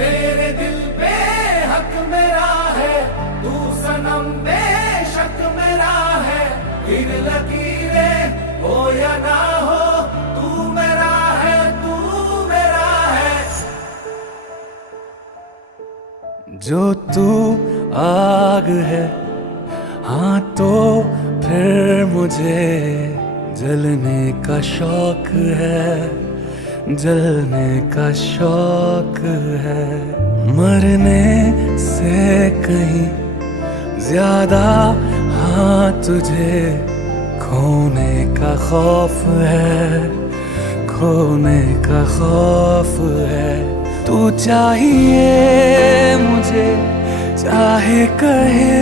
तेरे दिल पे हक मेरा है, तू सनम बेशक मेरा है। फिर लकीरें हो या ना हो, तू मेरा है, तू मेरा है। जो तू आग है, हाँ तो फिर मुझे जलने का शौक है, जलने का शौक है। मरने से कहीं ज्यादा हाँ तुझे खोने का खौफ है, खोने का खौफ है। तू चाहिए मुझे चाहे कहे